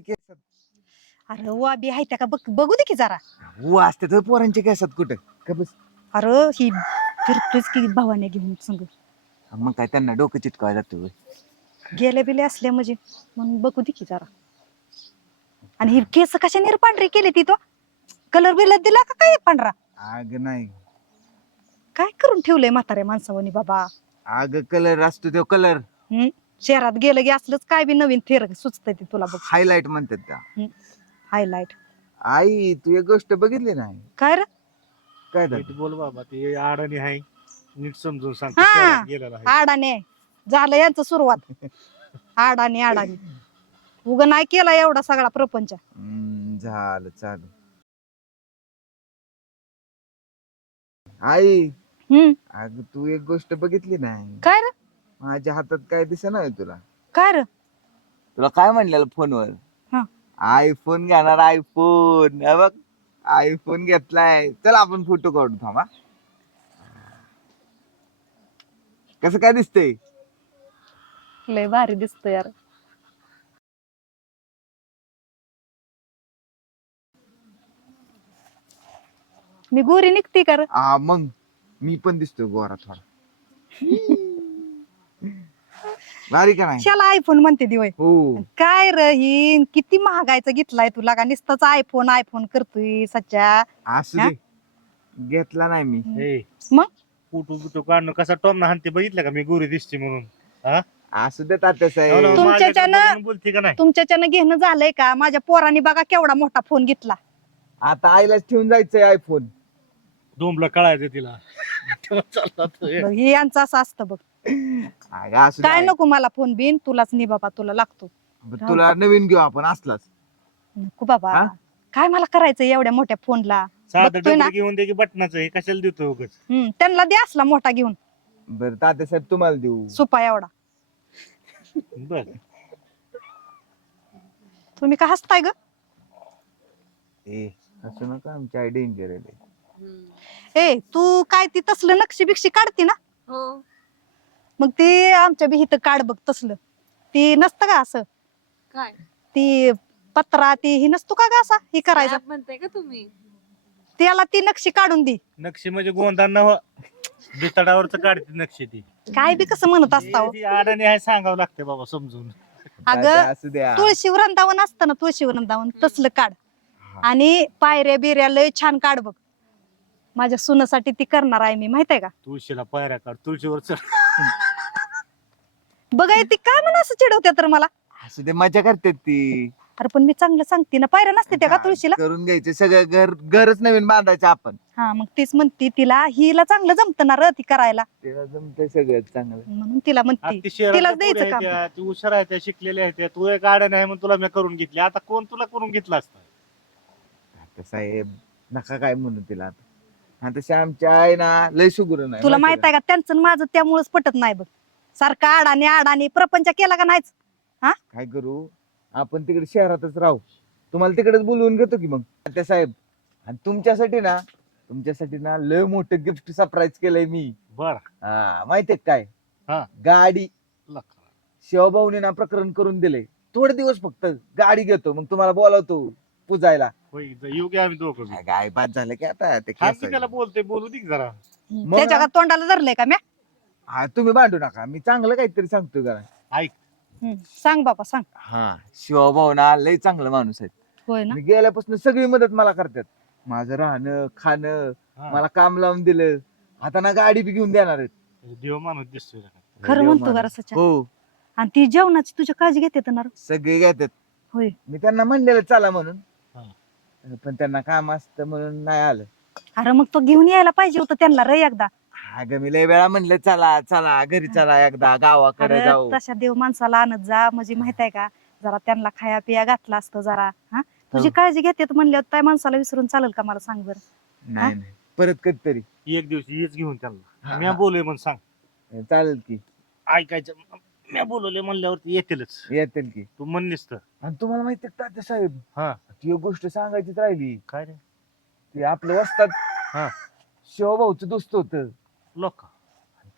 केसात. अरे वाबी आहे त्या का? बघ बघू दे की जरा. ऊ असते तर पोरांच्या केसात कुठं? का बस? अरे ही फिरतोच की भावाने घेऊन संग. मग काय त्यांना डोकं चिटकावायला जातो होय. गेले बिले असले म्हणजे. म्हणून बघू दे की जरा. आणि ही केस कशा निरपांढरी केली ती तो? कलर बिलर दिला का काय पांढरा? अग नाही. काय करून ठेवलंय म्हाताऱ्या माणसावनी बाबा? अग कलर असतो तो कलर हम्म? शहरात गेलं की असलंच काय बी नवीन थेर सुचत ते तुला बघ. हायलाइट म्हणतात त्या. हायलाइट आई तू एक गोष्ट बघितली नाही? काय रे? काय झालं? नीट बोल बाबा ते अडाणी आहे. नीट समजून सांग हा. शहरात गेलेला आहे. आडाने झालं यांचं सुरुवात. आडाने आडाने उग नाही केला एवढा सगळा प्रपंच. हम्म, झालं चालू. आई हम्म. अग तू एक गोष्ट बघितली नाही? काय रे? माझ्या हातात काय दिसे नाही तुला? काय रे? तुला काय म्हणलेलं फोनवर? हा. आयफोन घेणार आयफोन हे बघ आयफोन घेतलाय. चल आपण फोटो काढू थांबा. कसं काय दिसतंय? लय भारी दिसतो यार. मी गोरी निघते का रे? हा मग. मी पण दिसतोय गोरा थोडा. भारी का नाही? शाला आयफोन म्हणते दिवय हो. काय र ही? किती महागायचा घेतलाय तुला का? नुसताच आयफोन आयफोन करतोय सच्चा. असू हा? दे. घेतला नाही मी. मग? फोटो बिटो काढणं कसा टॉम हाणते बघितलं का मी गोरी दिसते म्हणून? असू दे तात्या ना, साहेब तुमच्याच्यानं- माझ्याकडे बघून बोलते का नाही? तुमच्याच्यानं घेणं झालंय का? माझ्या पोराने बघा केवढा मोठा फोन घेतला. आता आईलाच ठेवून जायचंय आयफोन डोंबला कळायचं तिला. तेव्हा चालला तो हे. बघ, हे यांचं असं असतं बघ. अगं, असू दे काय. नको मला फोन बिन तुलाच नाही बाबा तुला लागतो. तुला नवीन घेऊ आपण असलाच. नको बाबा. हा? काय मला करायचं एवढ्या मोठ्या फोनला? साधं बघतोय ना? डबल घेऊन दे की बटनाचं हे कशाला देतो उगाच? हम्म त्यांना दे असला मोठा घेऊन. बरं तात्या साहेब तुम्हाला देऊ. सुपा एवढा. बर. तुम्ही का हसताय ग? ए असं नका आमची आई डेंजर आहे. ए तू काय ती तसलं नक्षी बिक्षी काढते ना? हो. मग ते आमच्या बी इथं काढ बघ तसलं. ती नसतं का असं? काय? ती पत्रा ती ही नसतो का ग असा? ही करायचं. म्हणताय का तुम्ही? त्याला ती नक्षी काढून दे. नक्षी म्हणजे नव बितडावरच काढते नक्षी ती. काय बी कसं म्हणत असता हो? ती अडाणी आहे सांगावं लागते बाबा समजून. असू द्या. तुळशी वृंदावन असतं ना तुळशी वृंदावन तसलं काढ. हा. आणि पायऱ्या बिऱ्या लय छान काढ बघ. माझ्या सुनासाठी ती करणार आहे मी माहीत आहे का? तुळशीला पायऱ्या काढ तुळशीवर चढ. बघाय ती काय म्हणून असं चिडवते तर मला? असू दे मजा करते ती. अरे पण मी चांगलं सांगते ना पायऱ्या नसते त्या का तुळशीला? करून घ्यायचे सगळं घर घरच नवीन बांधायचं आपण. हा मग तीच म्हणते तिला हिला चांगलं जमतं ना र ती करायला. त्याला जमतंय सगळं चांगलं. म्हणून तिला म्हणते तिलाच द्यायचं काम. ती हुशार आहे त्या शिकलेल्या आहेत त्या तू एक अडाणी आहे म्हणून तुला मी करून घेतली. आता कोण तुला करून घेतला असता? साहेब नका काय म्हणू तिला आता. आता श्यामच्या आहे ना लय सुगुर नाही तुला माहिती आहे का? त्यांचं आणि माझं त्यामुळेच पटत नाही बघ. सारखा आडाने आडाने प्रपंच केला का नाहीच? काय करू? आपण तिकडे शहरातच राहू. तुम्हाला तिकडेच बोलवून घेतो की मग. तात्या साहेब आणि तुमच्यासाठी ना तुमच्यासाठी ना लय मोठं गिफ्ट सरप्राईज केलंय मी. बर. हा माहितीये का काय? हा. गाडी. शिवभाऊने ना प्रकरण करून दिले थोडे दिवस फक्त गाडी घेतो मग तुम्हाला बोलावतो. पुजायला. येऊ की आम्ही दोघं बी. गाय बाद झालं की आता ते हा, केस ती त्याला बोलते बोलू दे की जरा. मग? त्याच्या का तोंडाला धरलंय का म्या? हा तुम्ही भांडू नका मी चांगलं काहीतरी सांगतोय का ऐक. हम्म, सांग बाबा सांग. हा शिवभाऊ ना लय चांगलं माणूस आहे होय ना? मी गेल्यापासून सगळी मदत मला करतात. माझं राहणं खाणं हा. मला काम लावून दिलं. आता ना गाडी बी घेऊन देणार आहेत. देव माणूस दिसतोय. खरं देव म्हणतो माणूस. जरा सच्चा. हो. आणि ती जेवणाची तुझ्या काळजी घेते ना रे? सगळे घेतात. होय. मी त्यांना म्हणलेलं चला म्हणून. पण त्यांना काम असतं म्हणून नाही आलं. अरे मग तो घेऊन यायला पाहिजे होतं त्यांना रे एकदा. अगं मी लय वेळा म्हणलं चला चला घरी चला एकदा गावाकडे अरे जाऊ. तशा देव माणसाला आणत जा म्हणजे माहीत आहे का जरा त्यांना खाया पिया घातला असतं जरा हा? तुझी हो. काळजी घेते म्हणल्यावर त्या माणसाला विसरून चालेल का मला सांग बरं? नाही नाही. परत कधीतरी. एक दिवशी येच घेऊन त्यांना. हा, मी हा. बोलूय म्हणून सांग. चालेल की. ऐकायचं. मी बोलवले म्हणल्यावरती येतीलच. येतील की. तू म्हणलीस तर. आणि तुम्हाला माहिती तात्या साहेब? हा. ती एक गोष्ट सांगायचीच राहिली. काय रे? ते आपलं वस्तात हा. शिवभाऊचं दोस्त होत. लोक.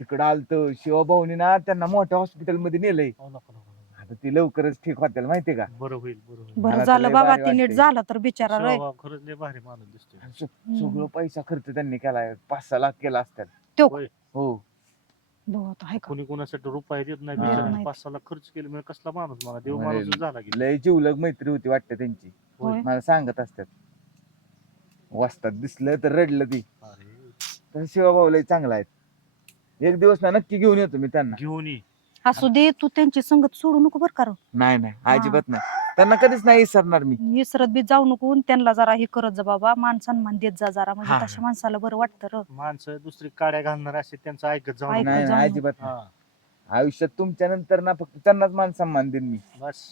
तिकडं आलत शिवभाऊनी ना त्यांना मोठ्या हॉस्पिटलमध्ये नेलंय नको. आता ती लवकरच ठीक होतील माहितीये का? बरं होईल बरं होईल. झालं बाबा भारी ती नीट. झालं तर बिचारा रे. खरंच लय भारी माणूस दिसतोय. सगळं पैसा खर्च त्यांनी केलाय पाच सहा लाख केला असतात तो होय. हो. बघ आता का? कोणी कोणासाठी रुपये देत नाही हा. बिचाऱ्याने. पाच सहा लाख खर्च केले म्हणजे कसला माणूस मला? देव माणूस झाला की. लय जीवलग मैत्री होती वाटते त्यांची. होय. मला सांगत असतात. वाचतात दिसलं तर रडलं ती. अरे, तर शिवाभाऊ लय चांगला आहेत. एक दिवस ना नक्की घेऊन येतो मी त्यांना. घेऊन ये. असू दे तू त्यांची संगत सोडू नको बर कर नाही नाही अजिबात नाही. त्यांना कधीच नाही विसरणार मी. विसरत बी जाऊ नको त्यांना जरा हे करत जा बाबा. मान सन्मान देत जा जरा. म्हणजे. तशा माणसाला बरं वाटतं र. माणसं दुसरी काड्या घालणार असे त्यांचं ऐकत जाऊ ऐकत नका. नाही जाऊ नाही नको. अजिबात नाही. हा. आयुष्यात तुमच्या नंतर ना फक्त त्यांनाच मान सन्मान देईन मी. बस.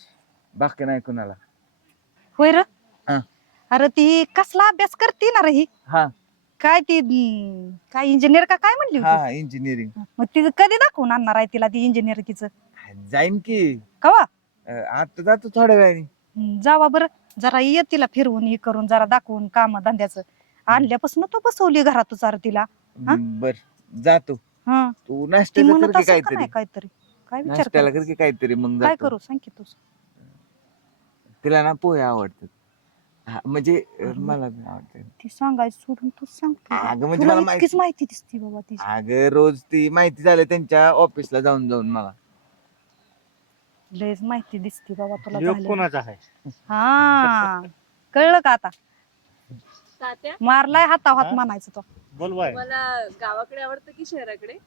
बाकी नाही कुणाला. होय र? हा. अरे ती कसला अभ्यास करते ना रे ही? हा. काय ती काय इंजिनियर का काय म्हणली हा होती? हा इंजिनिअरिंग मग ती कधी दाखवून आणणार आहे तिला ती इंजिनियर तिचं? जाईन की. कवा? अं, आता जातो थोड्या वेळाने. हम्म, जावा बरं. जरा ये तिला फिरवून हे करून जरा दाखवून काम धंद्याचं. आणल्यापासून तू बसवली घरातच अरे तिला. हा? बर. जातो. हा. तू ती नाश्त्याला कर म्हणत की असं का काहीतरी? नाही काहीतरी? काय विचार नाश्त्याला कर कर की काहीतरी? मग काय जातो. करू? सांग की तू. तिला ना पोहे आवडतात. हा, म्हणजे अं, अरे. मला बी आवडतात ती सांगायचं सोडून तू सांग. अगं म्हणजे तुला मला इतकीच माहिती दिसती बाबा ती अगं रोज ती माहिती झाली त्यांच्या ऑफिसला जाऊन जाऊन मला. लयच माहिती दिसती बाबा तुला योग. कोणाचा आहे? हा कळलं का आता? तात्या? मारलाय हातावात हा? म्हणायचं तो. बोलवाय. मला गावाकडे आवडतं की शहराकडे?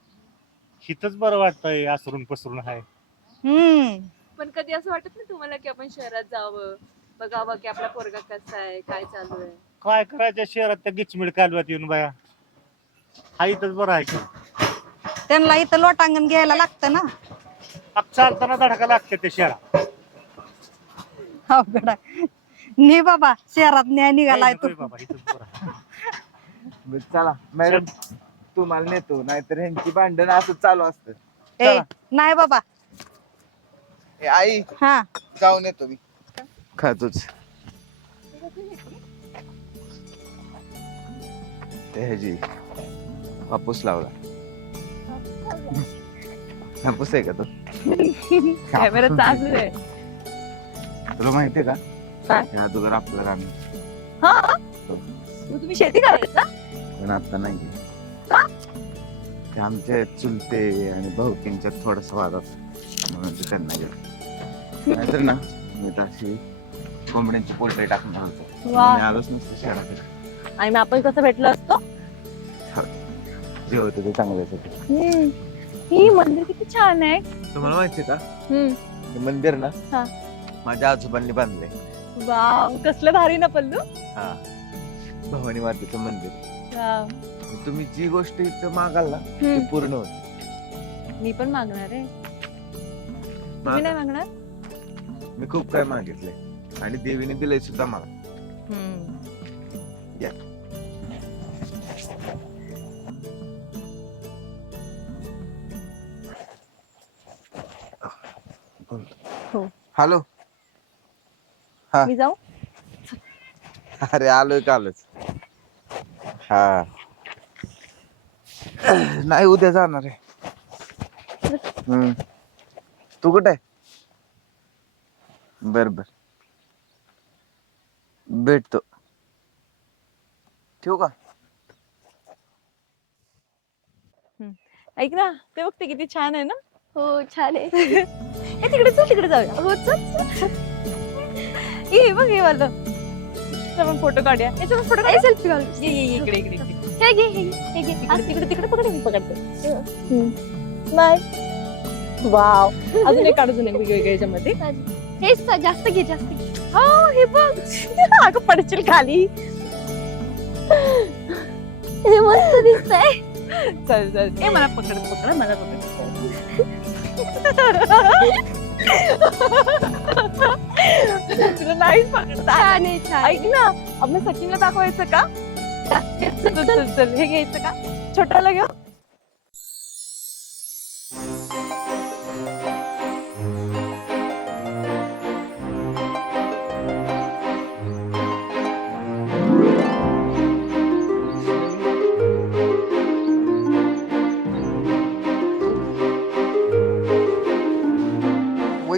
हिथच बरं वाटतंय आसरून पसरून आहे हम्म. पण कधी असं वाटत नाही तुम्हाला की आपण शहरात जावं? बघावं की आपला पोरगा कसा आहे काय चालू आहे? काय करायच्या शहरात त्या गिचमिड कालव्यात येऊन बाया. हा इथंच बरं आहे की. त्यांना इथं लोटांगण घ्यायला लागतं ना. चालताना धडका लागते त्या शहरात अवघड आहे. ने बाबा शहरात न्याय निघालाय नाही, तू. बाबा. बरं, चला मॅडम तुम्हाला नेतो नाहीतर ह्यांची भांडण असं चालू असतं. ए. नाही बाबा. ए, आई हा. जाऊन येतो मी. खातोच. ते ह्याची हापूस लावला. हापूस आहे का तो? कॅमेरा चालू आहे. तुला माहितीये का? काय? अगोदर आपलं मग तुम्ही शेती करायचा पण आता नाही. ते आमच्या चुलते आणि भाऊकींच्यात थोडासा वाद असतो म्हणून ते त्यांना गेलं. नाहीतर ना मी तर अशी कोंबड्यांची पोल्ट्री टाकणार होतो. वा. मी आलोच नसतो शहरात आणि मग आपण कसं भेटलो असतो? जे होतं ते चांगल्यासाठी ही मंदिर किती छान आहे. तुम्हाला माहितीये का? हम्म. हे मंदिर ना हा. माझ्या आजोबांनी बांधलंय. वाव कसलं भारी ना पल्लू. हा. भवानी मातेचं मंदिर. वाव. तुम्ही जी गोष्ट इथं मागाल ना ती हम्म. पूर्ण होते. मी पण मागणार आहे. तुम्ही नाही मागणार? मी खूप काय मागितलंय. आणि देवीने दिलंय सुद्धा मला. या. हो. हॅलो. हा. मी जाऊ? अरे आलोय कालच हा. नाही उद्या जाणार आहे. हम्म. तू कुठे आहे? बर बर. भेटतो. ठेवू का? ऐक ना ते बघते किती छान आहे ना? हो छान आहे. हे तिकडे चल तिकडे जाऊया. हो चल चल. ये बघ हे वाला. आपण फोटो काढूया. याचा फोटो काढूया. सेल्फी घालू ये ये ये, इकडे इकडे इकडे. हे घे हे घे, हे घे. तिकडे तिकडे तिकडे पकड मी पकडते. Bye wow. अजून एक काढ अजून एक वेगवेगळ्या याच्यामध्ये. हेच तर, जास्त घे जास्त घे. हो हे बघ. अगं पडशील खाली. हे मस्त दिसतंय. चल चल. ए मला पकड पकड मला पकड. तुला नाही पकडता छान आहे छान ऐक ना आपण सचिनला दाखवायचं का? चल चल चल. हे घ्यायचं का? छोटाला घेऊ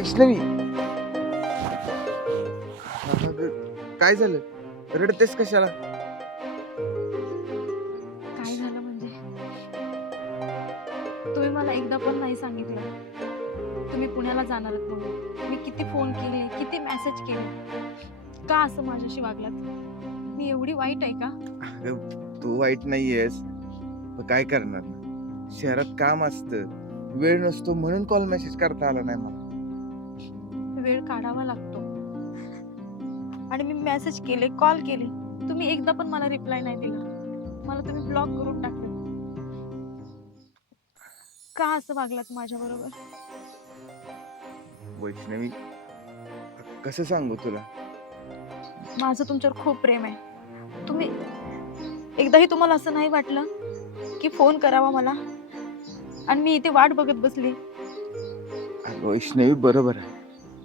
वैष्णवी अगं, काय झालं? रडतेस कशाला? काय झालं म्हणजे? तुम्ही मला एकदा पण नाही सांगितलं. तुम्ही पुण्याला जाणार आहात म्हणून. मी किती फोन केले किती मेसेज केले. का असं माझ्याशी वागलात? मी एवढी वाईट आहे का? अगं तू वाईट नाहीयेस. पण काय करणार? शहरात काम असतं. वेळ नसतो म्हणून कॉल मेसेज करता आला नाही मला. वेळ काढावा लागतो. आणि मी मेसेज केले कॉल केले. तुम्ही एकदा पण मला रिप्लाय नाही दिला. मला तुम्ही ब्लॉक करून टाकलं. का असं वागलात माझ्या बरोबर वैष्णवी कसं सांगू तुला? माझं तुमच्यावर खूप प्रेम आहे. तुम्ही एकदाही तुम्हाला असं नाही वाटलं की फोन करावा मला? आणि मी इथे वाट बघत बसली. वैष्णवी बरोबर आहे.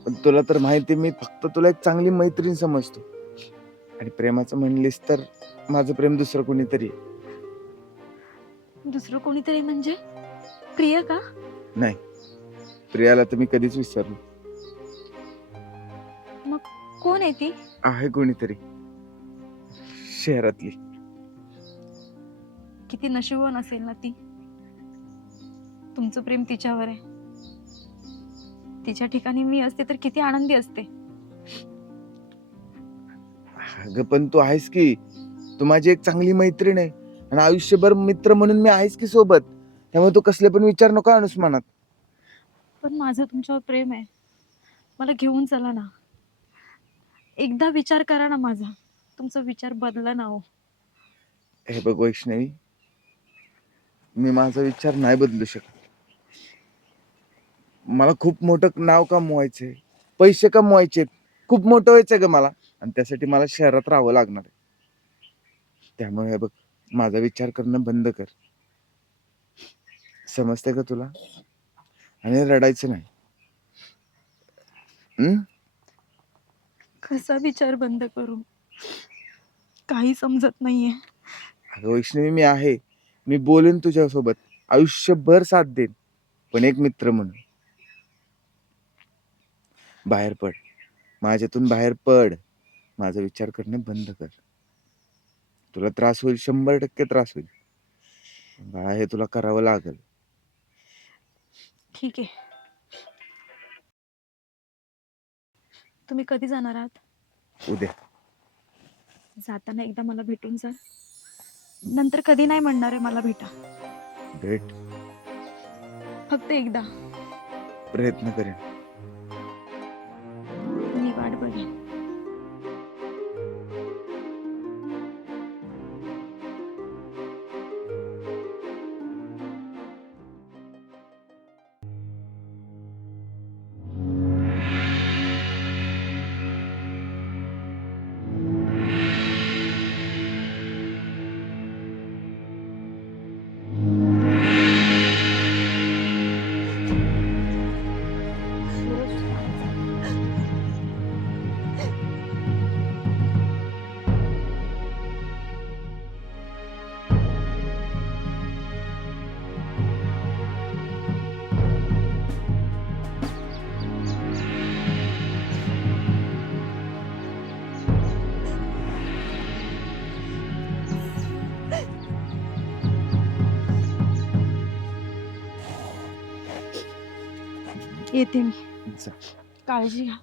पण तुला तर माहिती मी फक्त तुला एक चांगली मैत्रीण समजतो. आणि प्रेमाचं म्हणलीस तर माझं प्रेम दुसरं कोणीतरी आहे. दुसरं कोणीतरी म्हणजे? प्रिय का? प्रियाला तर मी कधीच विसरलो. कोण आहे ती? आहे कोणीतरी. शहरातली. किती नशिबवान असेल ना ती. तुमचं प्रेम तिच्यावर आहे. तिच्या ठिकाणी मी असते तर किती आनंदी असते. अगं पण तू आहेस की तू माझी एक चांगली मैत्रीण आहे आणि आयुष्यभर मित्र म्हणून मी आहेस की सोबत त्यामुळे तू कसले पण विचार नको आणूस मनात. पण माझं तुमच्यावर प्रेम आहे. मला घेऊन चला ना. एकदा विचार करा ना माझा. तुमचा विचार बदला ना हो. हे बघ वैष्णवी मी माझा विचार नाही बदलू शकत. मला खूप मोठं नाव कमवायचंय पैसे कमवायचे खूप मोठं व्हायचंय ग मला. आणि त्यासाठी मला शहरात राहावं लागणार आहे. त्यामुळे हे बघ माझा विचार करणं बंद कर. समजते का तुला? आणि रडायचं नाही. हम्म? कसा विचार बंद करू? काही समजत नाहीये. अगं वैष्णवी मी आहे. मी बोलेन तुझ्यासोबत. आयुष्यभर साथ देईन. पण एक मित्र म्हणून. बाहेर पड. माझ्यातून बाहेर पड. माझा विचार करणे बंद कर. तुला त्रास होईल शंभर टक्के त्रास होईल. बाळा हे तुला करावं लागेल. ठीक आहे. तुम्ही कधी जाणार आहात? उद्या. जाताना एकदा मला भेटून जा. नंतर कधी नाही म्हणणार आहे मला भेटा. भेट. फक्त एकदा. प्रयत्न करेन. येते मी. जा. काळजी घ्या.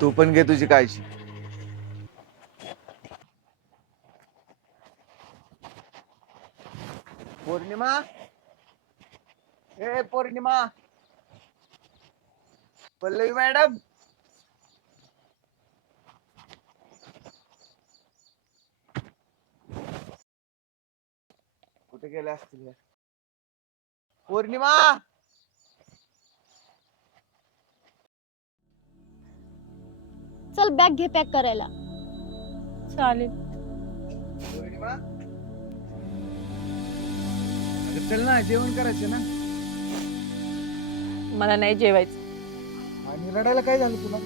तू पण घे तुझी काळजी. पौर्णिमा? ए पौर्णिमा. पल्लवी मॅडम. कुठे गेल्या असतील? या? पौर्णिमा? चल बॅग घे पॅक करायला. चालेल. अगं चल ना जेवण करायचं ना. मला नाही जेवायचं. आणि रडायला काय झालं तुला?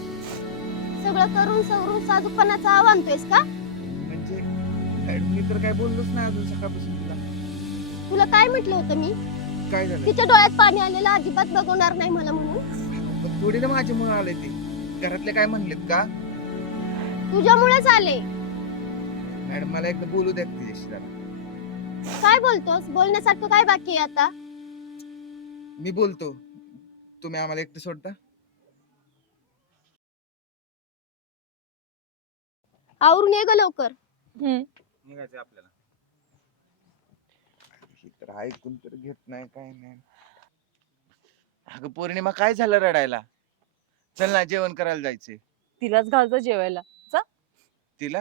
सगळं करून सवरून साधूपणाचा आव आणतोयस का? म्हणजे मी तर काय बोललोच नाही अजून सकाळपासून तुला. तुला काय म्हटलं होतं मी? काय झालं? तिच्या डोळ्यात पाणी आलेलं अजिबात बघवणार नाही मला म्हणून. पण थोडी ना माझ्यामुळे आले ते. घरातले काय म्हणलेत का? तुझ्यामुळेच आले. मॅडम मला एकदा बोलू द्या तिच्याशी जरा. काय बोलतोस? बोलण्यासारखं काय बाकी आहे आता? मी बोलतो. तुम्ही आम्हाला एकटं सोडता? आवरून ये ग लवकर. हम्म. निघायचं आपल्याला. हे तर ऐकून तर घेत नाही काय नाही. अगं पौर्णिमा काय झालं रडायला? चल ना जेवण करायला जायचंय. तिलाच घालतं जेवायला. तिला?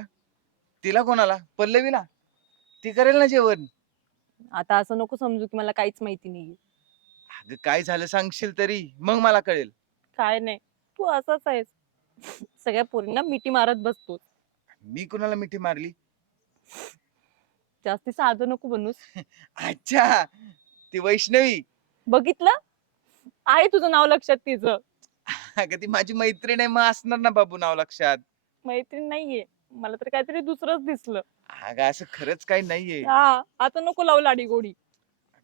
तिला कोणाला? पल्लवीला? ती करेल ना जेवण. आता असं नको समजू की मला काहीच माहिती नाहीये. अगं काय झालं सांगशील तरी? मग मला कळेल. काय नाही. तू असाच आहेस. सगळ्या पोरींना मिठी मारत बसतो मी कुणाला मिठी मारली? जास्ती साधं नको बनूस. अच्छा! ती वैष्णवी. बघितलं? आहे तुझं नाव लक्षात तिचं. अगं ती माझी मैत्रीण आहे. मग असणार ना बाबू नाव लक्षात? मैत्रीण नाहीये. मला तर काहीतरी दुसरंच दिसलं. अगं असं खरंच काही नाहीये. हा आता नको लावू लाडी गोडी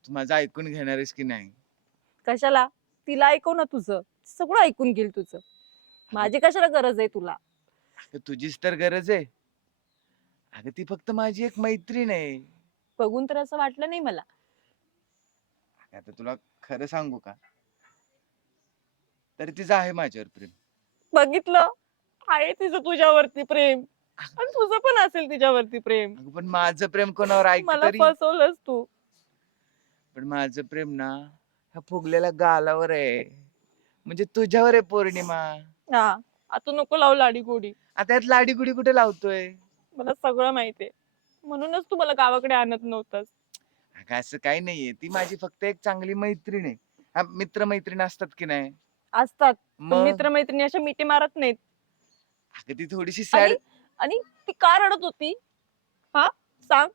तू माझं ऐकून घेणार आहेस की नाही? कशाला? तिला ऐकव ना तुझं. सगळं ऐकून घेईल तुझं. माझी कशाला गरज आहे तुला? अगं तुझीच तर गरज आहे. अगं ती फक्त माझी एक मैत्रीण आहे. बघून तर असं वाटलं नाही मला. अगं, आता तुला खरं सांगू का? तर तिचं आहे माझ्यावर प्रेम. बघितलं? आहे तिचं तुझ्यावरती प्रेम. आणि तुझं पण असेल तिच्यावरती प्रेम. अगं, पण माझं प्रेम कोणावर ऐक मला तरी? फसवलंस तू. पण माझं प्रेम ना ह्या फुगलेल्या गालावर आहे. म्हणजे तुझ्यावर आहे पौर्णिमा. हा आता नको लावू लाडी गोडी आता यात लाडी गुडी कुठे लावतोय? मला सगळं माहितीये. म्हणूनच तू मला गावाकडे आणत नव्हतास. अगं असं काही नाहीये. ती माझी फक्त एक चांगली मैत्रीण आहे. हा, मित्र मैत्रीण असतात की नाही? असतात. मग? मित्रमैत्रिणी अशा मिठी मारत नाहीत. अगं ती थोडीशी सॅड आणि आणि ती का रडत होती. हा सांग.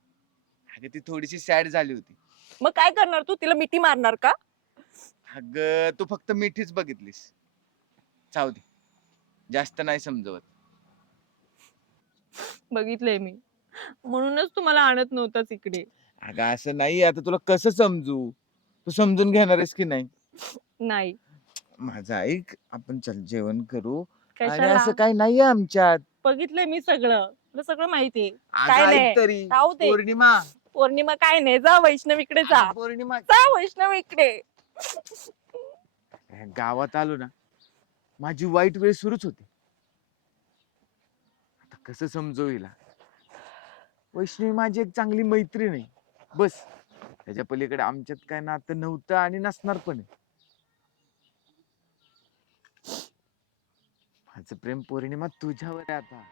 अगं ती थोडीशी सॅड झाली होती. मग काय करणार तू? तिला मिठी मारणार का? अगं तू फक्त मिठीच बघितलीस. जाऊ दे. जास्त नाही समजवत. बघितलंय मी. म्हणूनच तू मला आणत नव्हतास इकडे. अगं असं नाही आता तुला कसं समजू? तू समजून घेणार आहेस की नाही? नाही. माझं ऐक. आपण चल जेवण करू. कशाला असं काही नाहीये आमच्यात. बघितलंय मी सगळं. तुला सगळं माहितीये. अगं, काय नाही. तरी. राहू दे. पौर्णिमा. पौर्णिमा काय नाही. जा वैष्णवीकडे जा. अगं, पौर्णिमा. जा वैष्णवीकडे. ह्या गावात आलो ना माझी वाईट वेळ सुरूच होती. आता कसं समजू हिला? वैष्णवी माझी एक चांगली मैत्रीण आहे. बस. त्याच्या पलीकडे आमच्यात काय नातं नव्हतं आणि नसणार पण आहे. माझं प्रेम पौर्णिमा तुझ्यावर आहे आता.